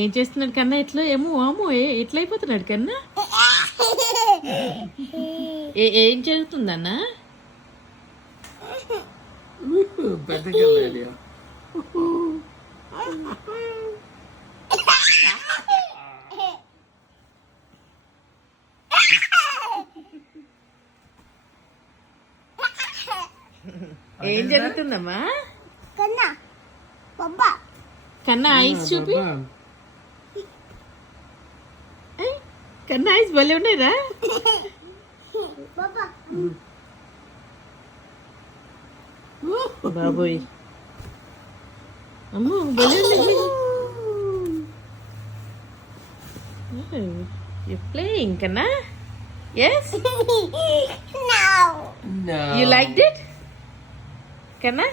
ఏం చేస్తున్నాడు కన్నా? ఎట్లా ఏమో అమ్మో ఎట్లా అయిపోతున్నాడు కన్నా? ఏం జరుగుతుందన్నా? ఏం జరుగుతుందమ్మా? కన్నా ఐస్ చూపి. కన్నా ఐస్ భలే ఉన్నాయిరా. బాబోయ్ అమ్మో భలే ఉన్నాయి. You playing, Kanna? Yes? No. You liked it? Kanna?